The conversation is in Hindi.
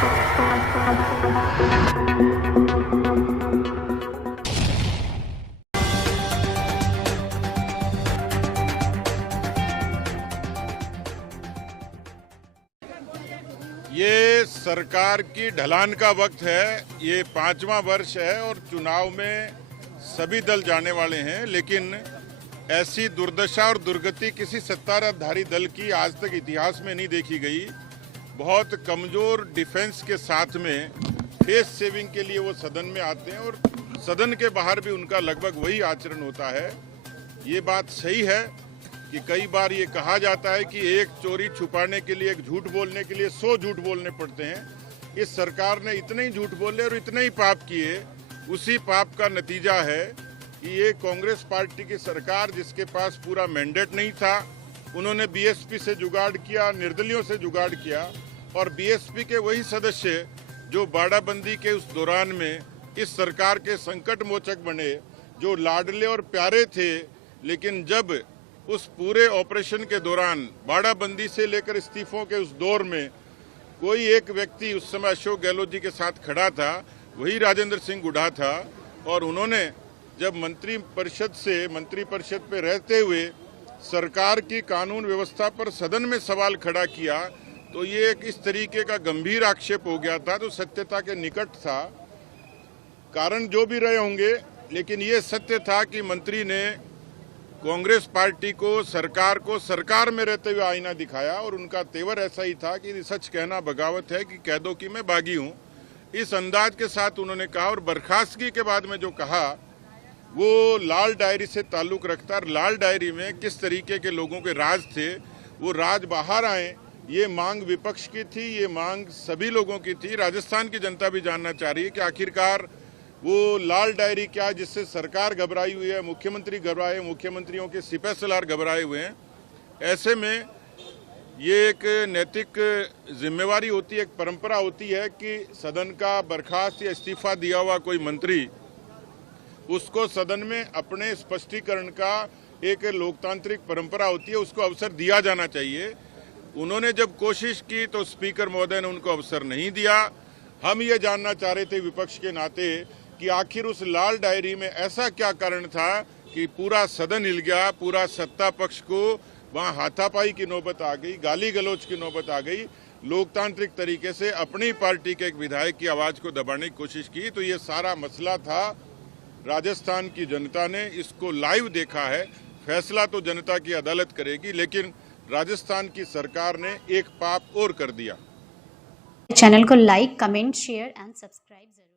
ये सरकार की ढलान का वक्त है। ये 5वां वर्ष है और चुनाव में सभी दल जाने वाले हैं, लेकिन ऐसी दुर्दशा और दुर्गति किसी सत्ताधारी दल की आज तक इतिहास में नहीं देखी गई। बहुत कमजोर डिफेंस के साथ में फेस सेविंग के लिए वो सदन में आते हैं और सदन के बाहर भी उनका लगभग वही आचरण होता है। ये बात सही है कि कई बार ये कहा जाता है कि एक चोरी छुपाने के लिए, एक झूठ बोलने के लिए 100 झूठ बोलने पड़ते हैं। इस सरकार ने इतने ही झूठ बोले और इतने ही पाप किए। उसी पाप का नतीजा है कि ये कांग्रेस पार्टी की सरकार, जिसके पास पूरा मैंडेट नहीं था, उन्होंने बीएसपी से जुगाड़ किया, निर्दलियों से जुगाड़ किया और बीएसपी के वही सदस्य जो बाड़ाबंदी के उस दौरान में इस सरकार के संकट मोचक बने, जो लाडले और प्यारे थे, लेकिन जब उस पूरे ऑपरेशन के दौरान बाड़ाबंदी से लेकर इस्तीफों के उस दौर में कोई एक व्यक्ति उस समय अशोक गहलोत जी के साथ खड़ा था, वही राजेंद्र सिंह हुड्डा था। और उन्होंने जब मंत्री परिषद पे रहते हुए सरकार की कानून व्यवस्था पर सदन में सवाल खड़ा किया, तो ये एक इस तरीके का गंभीर आक्षेप हो गया था, तो सत्यता के निकट था। कारण जो भी रहे होंगे, लेकिन ये सत्य था कि मंत्री ने कांग्रेस पार्टी को, सरकार को, सरकार में रहते हुए आईना दिखाया और उनका तेवर ऐसा ही था कि सच कहना बगावत है, कि कह दो कि मैं बागी हूं। इस अंदाज के साथ उन्होंने कहा और बर्खास्तगी के बाद में जो कहा वो लाल डायरी से ताल्लुक रखता है। लाल डायरी में किस तरीके के लोगों के राज थे, वो राज बाहर आए, ये मांग विपक्ष की थी, ये मांग सभी लोगों की थी। राजस्थान की जनता भी जानना चाह रही है कि आखिरकार वो लाल डायरी क्या, जिससे सरकार घबराई हुई है, मुख्यमंत्री घबराए, मुख्यमंत्रियों के सिपह सलार घबराए हुए हैं। ऐसे में ये एक नैतिक जिम्मेवारी होती है, एक परंपरा होती है कि सदन का बर्खास्त या इस्तीफा दिया हुआ कोई मंत्री, उसको सदन में अपने स्पष्टीकरण का एक लोकतांत्रिक परंपरा होती है, उसको अवसर दिया जाना चाहिए। उन्होंने जब कोशिश की तो स्पीकर महोदय ने उनको अवसर नहीं दिया। हम ये जानना चाह रहे थे विपक्ष के नाते कि आखिर उस लाल डायरी में ऐसा क्या कारण था कि पूरा सदन हिल गया, पूरा सत्ता पक्ष को वहां हाथापाई की नौबत आ गई, गाली गलौज की नौबत आ गई। लोकतांत्रिक तरीके से अपनी पार्टी के एक विधायक की आवाज को दबाने की कोशिश की। तो ये सारा मसला था। राजस्थान की जनता ने इसको लाइव देखा है। फैसला तो जनता की अदालत करेगी, लेकिन राजस्थान की सरकार ने एक पाप और कर दिया। चैनल को like, comment, share and subscribe जरूर।